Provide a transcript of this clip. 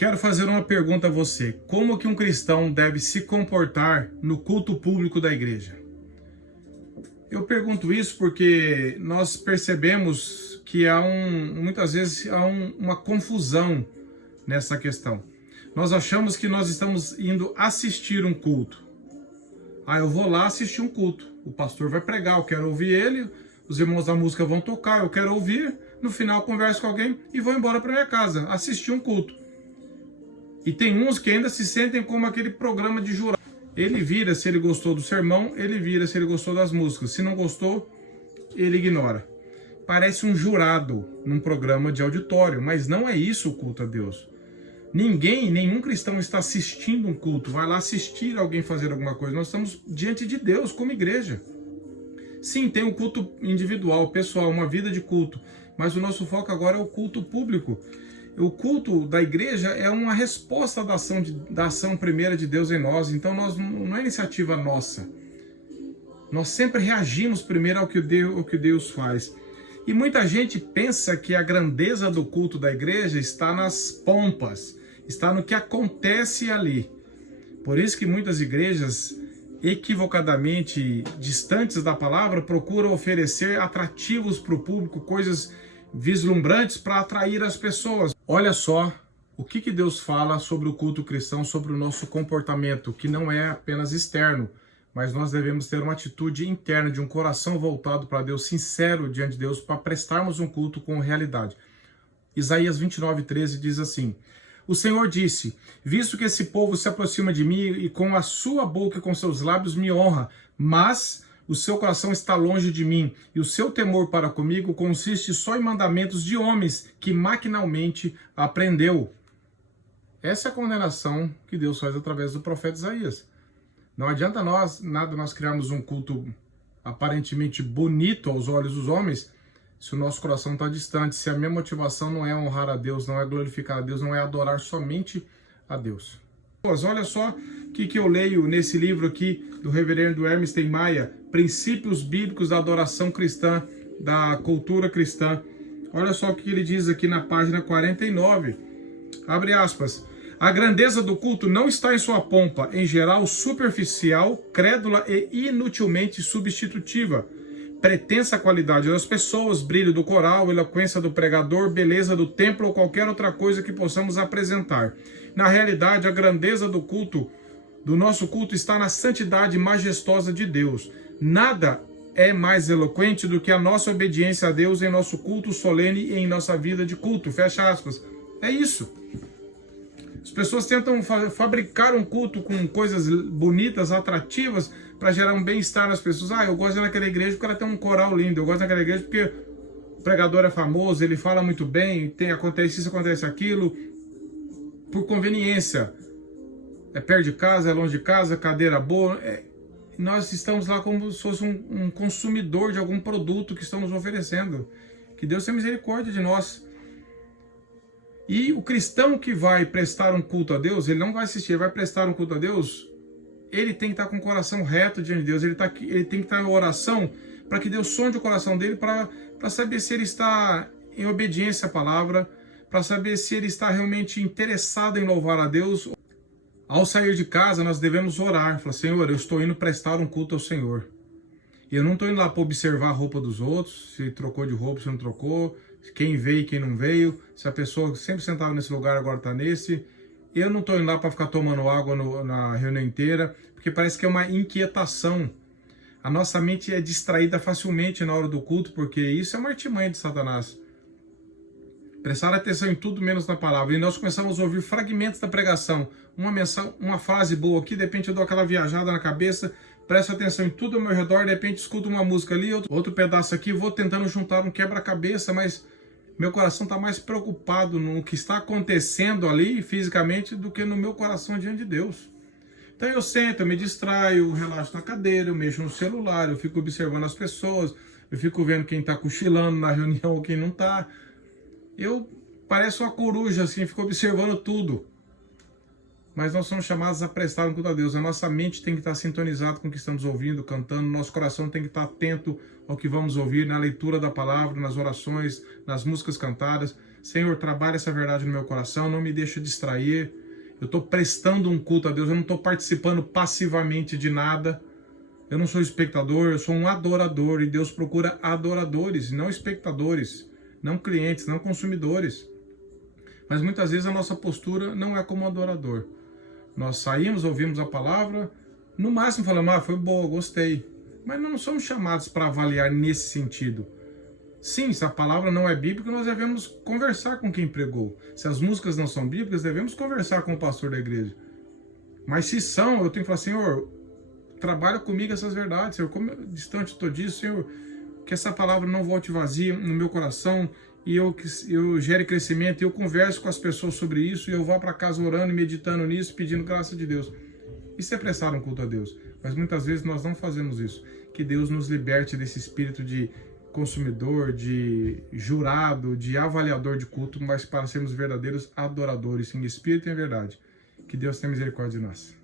Quero fazer uma pergunta a você. Como que um cristão deve se comportar no culto público da igreja? Eu pergunto isso porque nós percebemos que muitas vezes há uma confusão nessa questão. Nós achamos que nós estamos indo assistir um culto. Eu vou lá assistir um culto. O pastor vai pregar, eu quero ouvir ele, os irmãos da música vão tocar, eu quero ouvir, no final eu converso com alguém e vou embora para minha casa, assistir um culto. E tem uns que ainda se sentem como aquele programa de jurado. Ele vira se ele gostou do sermão, ele vira se ele gostou das músicas. Se não gostou, ele ignora. Parece um jurado num programa de auditório, mas não é isso o culto a Deus. Nenhum cristão está assistindo um culto, vai lá assistir alguém fazer alguma coisa. Nós estamos diante de Deus como igreja. Sim, tem um culto individual, pessoal, uma vida de culto, mas o nosso foco agora é o culto público. O culto da igreja é uma resposta da ação primeira de Deus em nós, então não é iniciativa nossa. Nós sempre reagimos primeiro ao que Deus faz. E muita gente pensa que a grandeza do culto da igreja está nas pompas, está no que acontece ali. Por isso que muitas igrejas, equivocadamente distantes da palavra, procuram oferecer atrativos para o público, coisas vislumbrantes para atrair as pessoas. Olha só o que Deus fala sobre o culto cristão, sobre o nosso comportamento, que não é apenas externo, mas nós devemos ter uma atitude interna, de um coração voltado para Deus, sincero diante de Deus, para prestarmos um culto com realidade. Isaías 29:13 diz assim: o Senhor disse, visto que esse povo se aproxima de mim e com a sua boca e com seus lábios me honra, mas o seu coração está longe de mim, e o seu temor para comigo consiste só em mandamentos de homens que maquinalmente aprendeu. Essa é a condenação que Deus faz através do profeta Isaías. Não adianta nós criarmos um culto aparentemente bonito aos olhos dos homens, se o nosso coração está distante, se a minha motivação não é honrar a Deus, não é glorificar a Deus, não é adorar somente a Deus. Olha só o que eu leio nesse livro aqui do reverendo Hermes Tem Maia, Princípios Bíblicos da Adoração Cristã, da Cultura Cristã. Olha só o que ele diz aqui na página 49, abre aspas: a grandeza do culto não está em sua pompa, em geral superficial, crédula e inutilmente substitutiva. Pretensa qualidade das pessoas, brilho do coral, eloquência do pregador, beleza do templo ou qualquer outra coisa que possamos apresentar. Na realidade, a grandeza do culto, do nosso culto, está na santidade majestosa de Deus. Nada é mais eloquente do que a nossa obediência a Deus em nosso culto solene e em nossa vida de culto. Fecha aspas. É isso. As pessoas tentam fabricar um culto com coisas bonitas, atrativas, para gerar um bem-estar nas pessoas. Eu gosto daquela igreja porque ela tem um coral lindo. Eu gosto daquela igreja porque o pregador é famoso, ele fala muito bem, acontece isso, acontece aquilo. Por conveniência. É perto de casa, é longe de casa, cadeira boa. Nós estamos lá como se fosse um consumidor de algum produto que estão nos oferecendo. Que Deus tenha misericórdia de nós. E o cristão que vai prestar um culto a Deus, ele não vai assistir, ele vai prestar um culto a Deus, ele tem que estar com o coração reto diante de Deus, ele tem que estar em oração para que Deus sonde o coração dele, para saber se ele está em obediência à palavra, para saber se ele está realmente interessado em louvar a Deus. Ao sair de casa, nós devemos orar, falar: Senhor, eu estou indo prestar um culto ao Senhor. E eu não estou indo lá para observar a roupa dos outros, se trocou de roupa, se não trocou, quem veio e quem não veio, se a pessoa sempre sentava nesse lugar agora está nesse. Eu não estou indo lá para ficar tomando água na reunião inteira, porque parece que é uma inquietação. A nossa mente é distraída facilmente na hora do culto, porque isso é uma artimanha de Satanás. Prestar atenção em tudo menos na palavra. E nós começamos a ouvir fragmentos da pregação. Uma frase boa aqui, de repente eu dou aquela viajada na cabeça, presto atenção em tudo ao meu redor, de repente escuto uma música ali, outro pedaço aqui, vou tentando juntar um quebra-cabeça, mas meu coração está mais preocupado no que está acontecendo ali fisicamente do que no meu coração diante de Deus. Então eu sento, eu me distraio, relaxo na cadeira, eu mexo no celular, eu fico observando as pessoas, eu fico vendo quem está cochilando na reunião ou quem não está. Eu pareço uma coruja assim, fico observando tudo. Mas nós somos chamados a prestar um culto a Deus. A nossa mente tem que estar sintonizada com o que estamos ouvindo, cantando. Nosso coração tem que estar atento ao que vamos ouvir na leitura da palavra, nas orações, nas músicas cantadas. Senhor, trabalha essa verdade no meu coração, não me deixa distrair. Eu estou prestando um culto a Deus, eu não estou participando passivamente de nada. Eu não sou espectador, eu sou um adorador, e Deus procura adoradores, não espectadores, não clientes, não consumidores. Mas muitas vezes a nossa postura não é como adorador. Nós saímos, ouvimos a palavra, no máximo falamos, foi boa, gostei. Mas não somos chamados para avaliar nesse sentido. Sim, se a palavra não é bíblica, nós devemos conversar com quem pregou. Se as músicas não são bíblicas, devemos conversar com o pastor da igreja. Mas se são, eu tenho que falar, Senhor, trabalha comigo essas verdades, Senhor, como distante estou disso, Senhor, que essa palavra não volte vazia no meu coração, e eu gere crescimento, e eu converso com as pessoas sobre isso, e eu vou para casa orando e meditando nisso, pedindo graça de Deus. Isso é prestar um culto a Deus, mas muitas vezes nós não fazemos isso. Que Deus nos liberte desse espírito de consumidor, de jurado, de avaliador de culto, mas para sermos verdadeiros adoradores, em espírito e em verdade. Que Deus tenha misericórdia de nós.